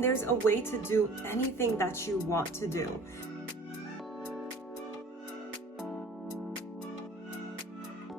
and there's a way to do anything that you want to do.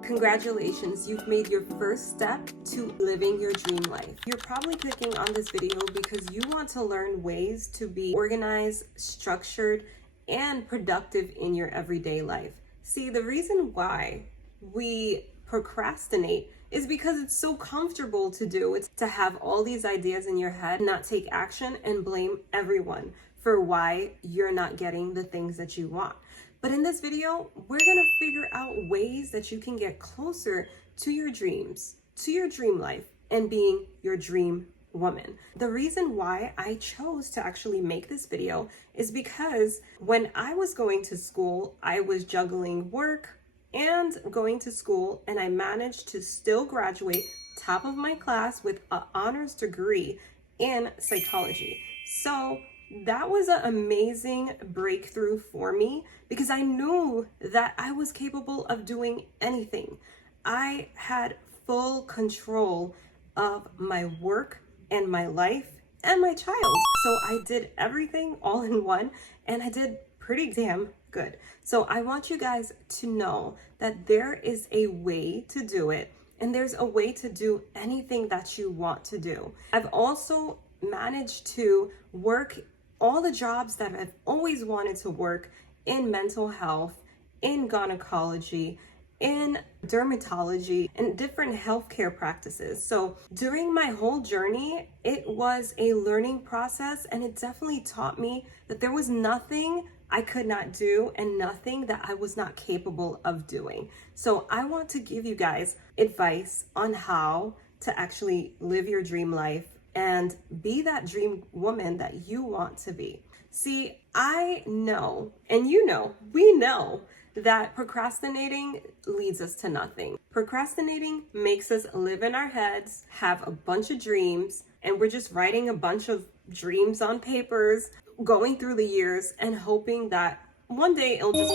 Congratulations, you've made your first step to living your dream life. You're probably clicking on this video because you want to learn ways to be organized, structured, and productive in your everyday life. See, the reason why we procrastinate is because it's so comfortable to do. It's to have all these ideas in your head, not take action, and blame everyone for why you're not getting the things that you want. But in this video, we're gonna figure out ways that you can get closer to your dreams, to your dream life, and being your dream woman. The reason why I chose to actually make this video is because when I was going to school, I was juggling work and going to school, and I managed to still graduate top of my class with an honors degree in psychology. So that was an amazing breakthrough for me because I knew that I was capable of doing anything. I had full control of my work and my life and my child. So I did everything all in one, and I did pretty damn good. So I want you guys to know that there is a way to do it, and there's a way to do anything that you want to do. I've also managed to work all the jobs that I've always wanted to work in mental health, in gynecology, in dermatology, and different healthcare practices. So during my whole journey, it was a learning process, and it definitely taught me that there was nothing I could not do and nothing that I was not capable of doing. So I want to give you guys advice on how to actually live your dream life and be that dream woman that you want to be. See, I know, and you know, we know that procrastinating leads us to nothing. Procrastinating makes us live in our heads, have a bunch of dreams, and we're just writing a bunch of dreams on papers, going through the years and hoping that one day it'll just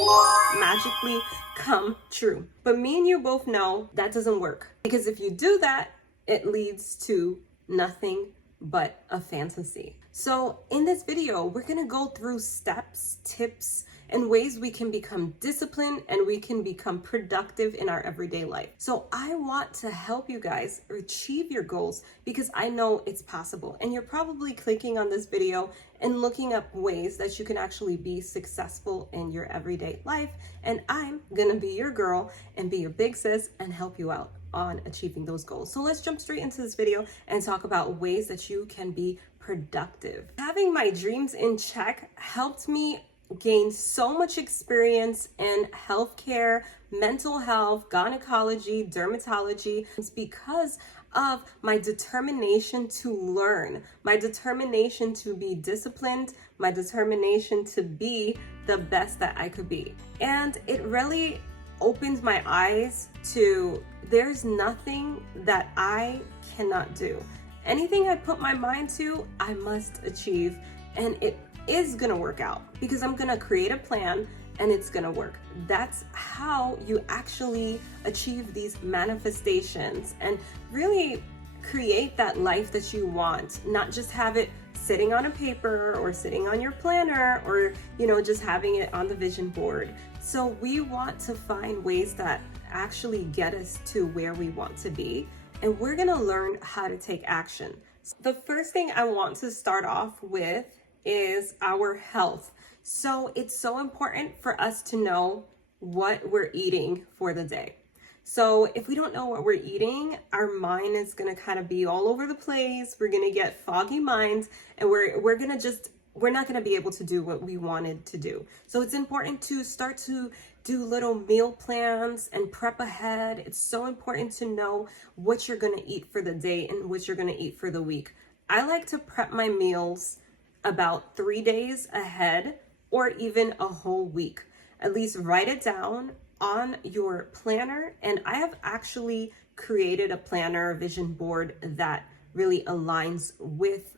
magically come true. But me and you both know that doesn't work, because if you do that, it leads to nothing but a fantasy. So in this video, we're gonna go through steps, tips, and ways we can become disciplined and we can become productive in our everyday life. So I want to help you guys achieve your goals because I know it's possible. And you're probably clicking on this video and looking up ways that you can actually be successful in your everyday life. And I'm gonna be your girl and be your big sis and help you out on achieving those goals. So let's jump straight into this video and talk about ways that you can be productive. Having my dreams in check helped me gain so much experience in healthcare, mental health, gynecology, dermatology. It's because of my determination to learn, my determination to be disciplined, my determination to be the best that I could be. And it really opened my eyes to there's nothing that I cannot do. Anything I put my mind to, I must achieve, and it is gonna work out because I'm gonna create a plan and it's gonna work. That's how you actually achieve these manifestations and really create that life that you want, not just have it sitting on a paper or sitting on your planner or, just having it on the vision board. So we want to find ways that actually get us to where we want to be, and we're gonna learn how to take action. The first thing I want to start off with is our health. So it's so important for us to know what we're eating for the day. So if we don't know what we're eating, our mind is gonna kind of be all over the place. We're gonna get foggy minds, and we're not gonna be able to do what we wanted to do. So it's important to start to do little meal plans and prep ahead. It's so important to know what you're gonna eat for the day and what you're gonna eat for the week. I like to prep my meals about 3 days ahead or even a whole week. At least write it down on your planner. And I have actually created a planner, vision board that really aligns with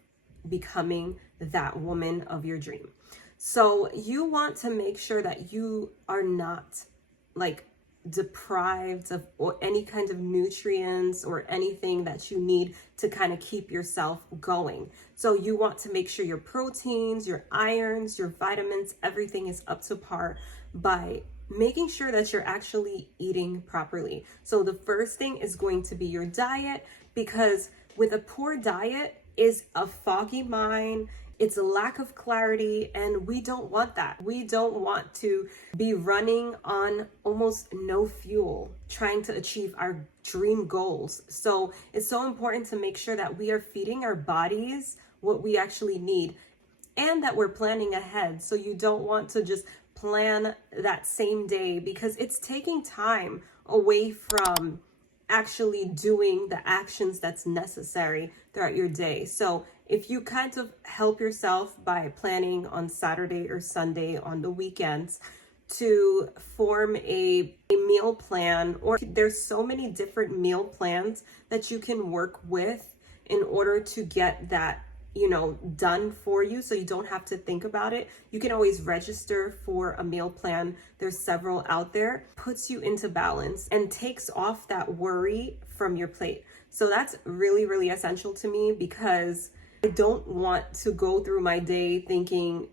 becoming that woman of your dream. So you want to make sure that you are not like deprived of any kind of nutrients or anything that you need to kind of keep yourself going. So you want to make sure your proteins, your irons, your vitamins, everything is up to par by making sure that you're actually eating properly. So the first thing is going to be your diet, because with a poor diet is a foggy mind, it's a lack of clarity, and we don't want that. We don't want to be running on almost no fuel trying to achieve our dream goals. So it's so important to make sure that we are feeding our bodies what we actually need and that we're planning ahead. So you don't want to just plan that same day, because it's taking time away from actually doing the actions that's necessary throughout your day. So if you kind of help yourself by planning on Saturday or Sunday on the weekends to form a meal plan, or there's so many different meal plans that you can work with in order to get that done for you, so you don't have to think about it. You can always register for a meal plan. There's several out there. Puts you into balance and takes off that worry from your plate. So that's really, really essential to me, because I don't want to go through my day thinking,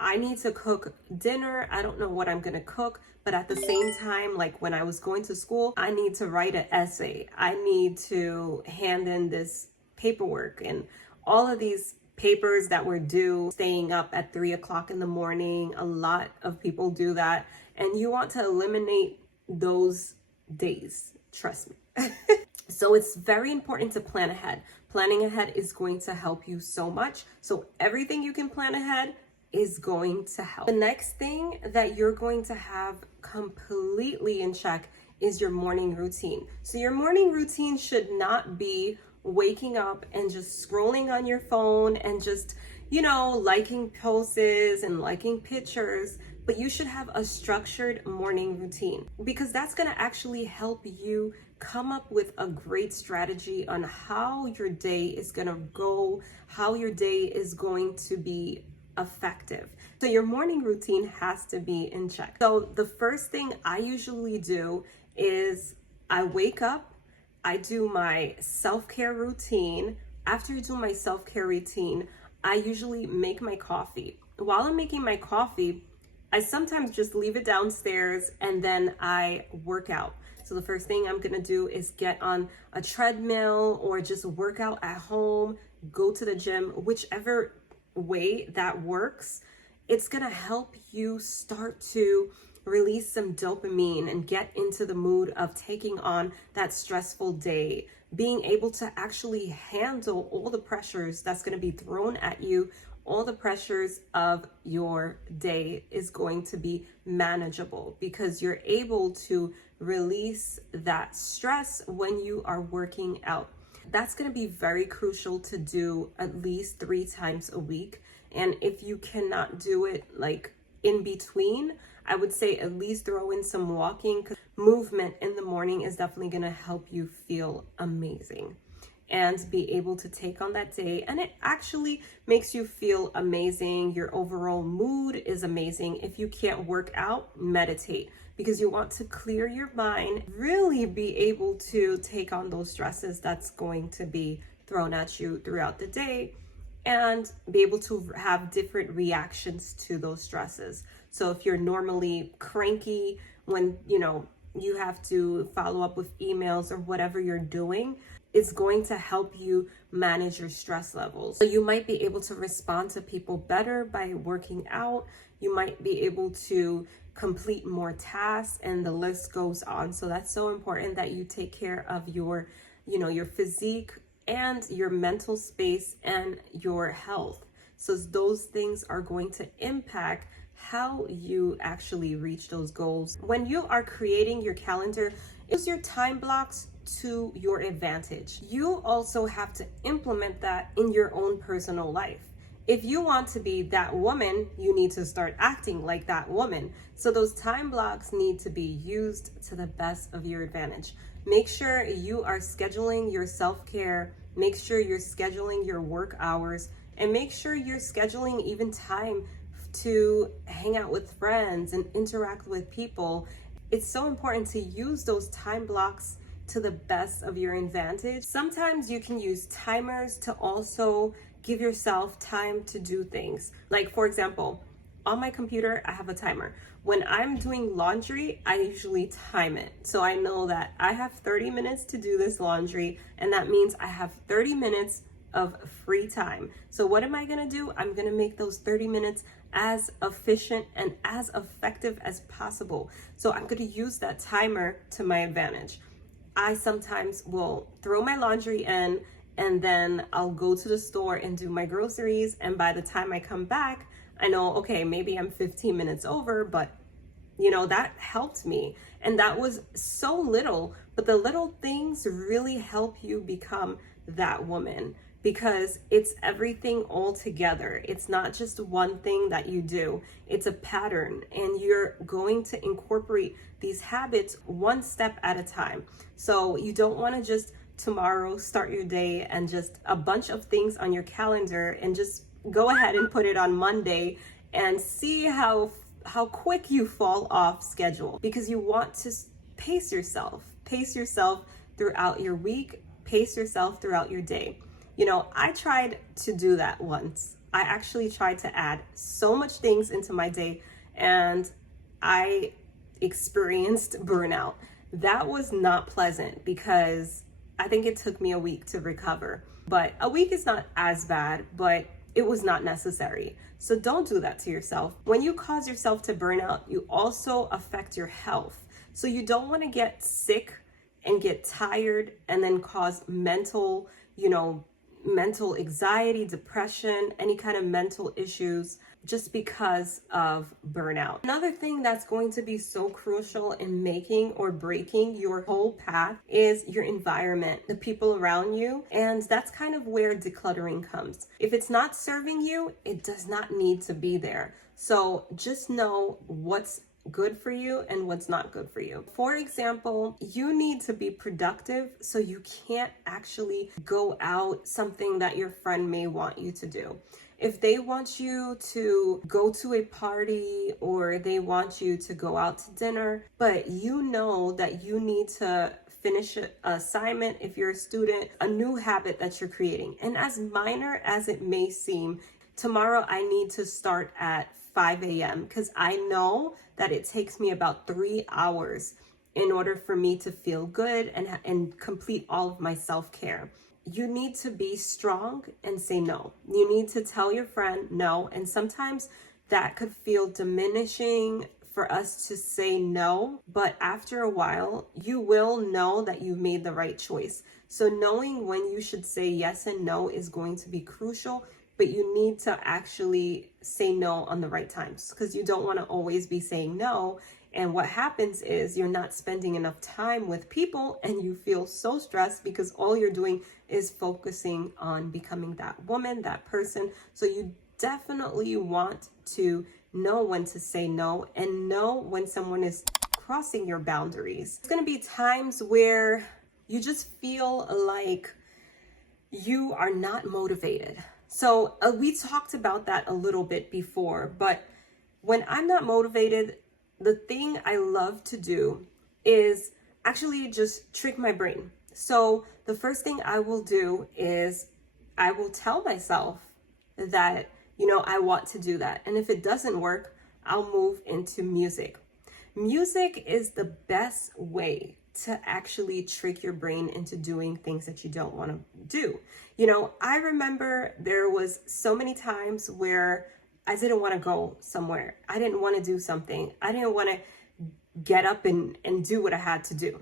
I need to cook dinner. I don't know what I'm going to cook. But at the same time, like when I was going to school, I need to write an essay. I need to hand in this paperwork, and all of these papers that were due, staying up at 3 o'clock in the morning. A lot of people do that. And you want to eliminate those days. Trust me. So it's very important to plan ahead. Planning ahead is going to help you so much. So everything you can plan ahead is going to help. The next thing that you're going to have completely in check is your morning routine. So your morning routine should not be waking up and just scrolling on your phone and just, liking posts and liking pictures. But you should have a structured morning routine, because that's going to actually help you come up with a great strategy on how your day is going to go, how your day is going to be effective. So your morning routine has to be in check. So the first thing I usually do is I wake up, I do my self-care routine. After I do my self-care routine, I usually make my coffee. While I'm making my coffee, I sometimes just leave it downstairs and then I work out. So the first thing I'm gonna do is get on a treadmill or just work out at home, go to the gym, whichever way that works. It's gonna help you start to release some dopamine and get into the mood of taking on that stressful day, being able to actually handle all the pressures that's going to be thrown at you. All the pressures of your day is going to be manageable, because you're able to release that stress when you are working out. That's going to be very crucial to do at least 3 times a week. And if you cannot do it like in between, I would say at least throw in some walking. Movement in the morning is definitely going to help you feel amazing and be able to take on that day. And it actually makes you feel amazing. Your overall mood is amazing. If you can't work out, meditate, because you want to clear your mind, really be able to take on those stresses that's going to be thrown at you throughout the day, and be able to have different reactions to those stresses. So if you're normally cranky when, you have to follow up with emails or whatever you're doing, it's going to help you manage your stress levels. So you might be able to respond to people better by working out. You might be able to complete more tasks, and the list goes on. So that's so important that you take care of your physique and your mental space and your health. So those things are going to impact how you actually reach those goals. When you are creating your calendar, use your time blocks to your advantage. You also have to implement that in your own personal life. If you want to be that woman, you need to start acting like that woman. So those time blocks need to be used to the best of your advantage. Make sure you are scheduling your self-care, make sure you're scheduling your work hours, and make sure you're scheduling even time to hang out with friends and interact with people. it's so important to use those time blocks to the best of your advantage. Sometimes you can use timers to also give yourself time to do things. Like, for example, on my computer, I have a timer. When I'm doing laundry, I usually time it. So I know that I have 30 minutes to do this laundry, and that means I have 30 minutes of free time. So what am I gonna do? I'm gonna make those 30 minutes as efficient and as effective as possible. So I'm gonna use that timer to my advantage. I sometimes will throw my laundry in, and then I'll go to the store and do my groceries. And by the time I come back, I know, okay, maybe I'm 15 minutes over, but that helped me. And that was so little, but the little things really help you become that woman, because it's everything all together. It's not just one thing that you do, it's a pattern, and you're going to incorporate these habits one step at a time. So you don't want to just tomorrow start your day and just a bunch of things on your calendar and just go ahead and put it on Monday and see how quick you fall off schedule, because you want to pace yourself throughout your week, pace yourself throughout your day. I tried to do that once. I actually tried to add so much things into my day, and I experienced burnout. That was not pleasant, because I think it took me a week to recover. But a week is not as bad, but it was not necessary. So don't do that to yourself. When you cause yourself to burn out, you also affect your health. So you don't want to get sick and get tired and then cause mental anxiety, depression, any kind of mental issues just because of burnout. Another thing that's going to be so crucial in making or breaking your whole path is your environment, the people around you. And that's kind of where decluttering comes. If it's not serving you, it does not need to be there. So just know what's good for you and what's not good for you. For example, you need to be productive, so you can't actually go out something that your friend may want you to do. If they want you to go to a party or they want you to go out to dinner, but you know that you need to finish an assignment, if you're a student, a new habit that you're creating. And as minor as it may seem, tomorrow I need to start at 5 a.m. because I know that it takes me about 3 hours in order for me to feel good and complete all of my self-care. You need to be strong and say no. You need to tell your friend no. And sometimes that could feel diminishing for us to say no, but after a while, you will know that you've made the right choice. So knowing when you should say yes and no is going to be crucial, but you need to actually say no on the right times, because you don't want to always be saying no. And what happens is you're not spending enough time with people and you feel so stressed because all you're doing is focusing on becoming that woman, that person. So you definitely want to know when to say no and know when someone is crossing your boundaries. There's going to be times where you just feel like you are not motivated. So we talked about that a little bit before, but when I'm not motivated, the thing I love to do is actually just trick my brain. So the first thing I will do is I will tell myself that, I want to do that. And if it doesn't work, I'll move into music. Music is the best way to actually trick your brain into doing things that you don't want to do. I remember there was so many times where I didn't want to go somewhere. I didn't want to do something. I didn't want to get up and do what I had to do.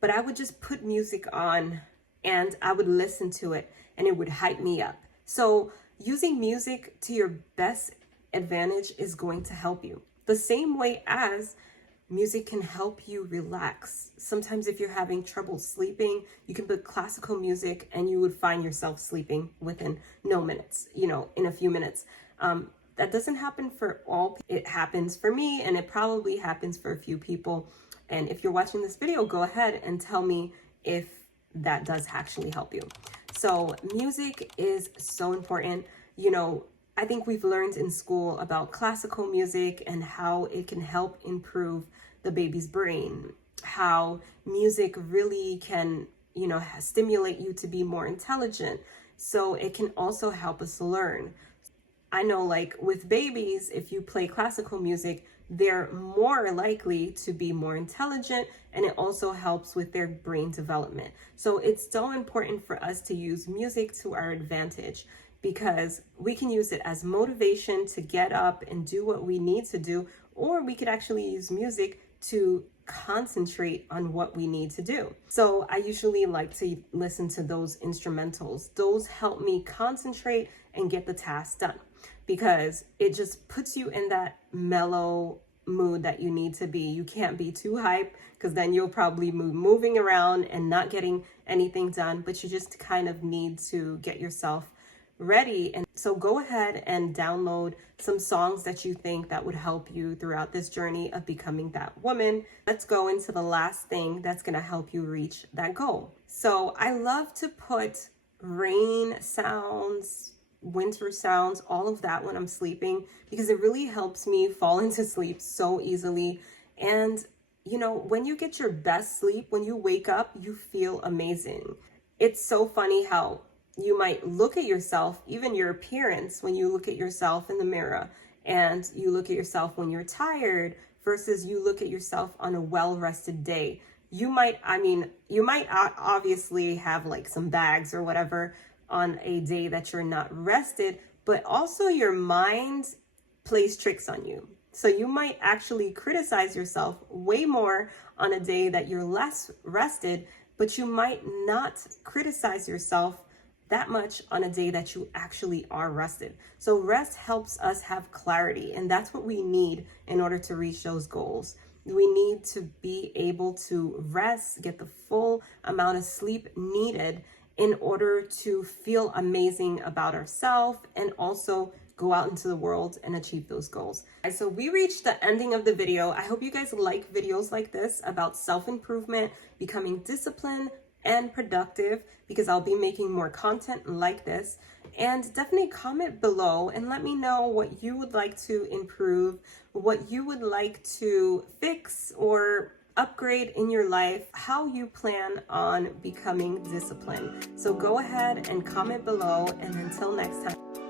But I would just put music on and I would listen to it and it would hype me up. So using music to your best advantage is going to help you. The same way as music can help you relax. Sometimes if you're having trouble sleeping, you can put classical music and you would find yourself sleeping within no minutes, in a few minutes. That doesn't happen for all. It happens for me, and it probably happens for a few people. And if you're watching this video, go ahead and tell me if that does actually help you. So music is so important. I think we've learned in school about classical music and how it can help improve the baby's brain, how music really can, you know, stimulate you to be more intelligent. So it can also help us learn. I know, like with babies, if you play classical music, they're more likely to be more intelligent, and it also helps with their brain development. So it's so important for us to use music to our advantage, because we can use it as motivation to get up and do what we need to do, or we could actually use music to concentrate on what we need to do. So I usually like to listen to those instrumentals. Those help me concentrate and get the task done, because it just puts you in that mellow mood that you need to be. You can't be too hype, because then you'll probably be moving around and not getting anything done, but you just kind of need to get yourself ready. And so go ahead and download some songs that you think that would help you throughout this journey of becoming that woman. Let's go into the last thing that's going to help you reach that goal. So I love to put rain sounds, winter sounds, all of that when I'm sleeping, because it really helps me fall into sleep so easily. And you know, when you get your best sleep, when you wake up, you feel amazing. It's so funny how you might look at yourself, even your appearance, when you look at yourself in the mirror, and you look at yourself when you're tired versus you look at yourself on a well-rested day. You might obviously have like some bags or whatever on a day that you're not rested, but also your mind plays tricks on you. So you might actually criticize yourself way more on a day that you're less rested, but you might not criticize yourself that much on a day that you actually are rested. So rest helps us have clarity, and that's what we need in order to reach those goals. We need to be able to rest, get the full amount of sleep needed in order to feel amazing about ourselves and also go out into the world and achieve those goals. So we reached the ending of the video. I hope you guys like videos like this about self-improvement, becoming disciplined and productive, because I'll be making more content like this. And definitely comment below and let me know what you would like to improve, what you would like to fix or upgrade in your life, how you plan on becoming disciplined. So go ahead and comment below, and until next time.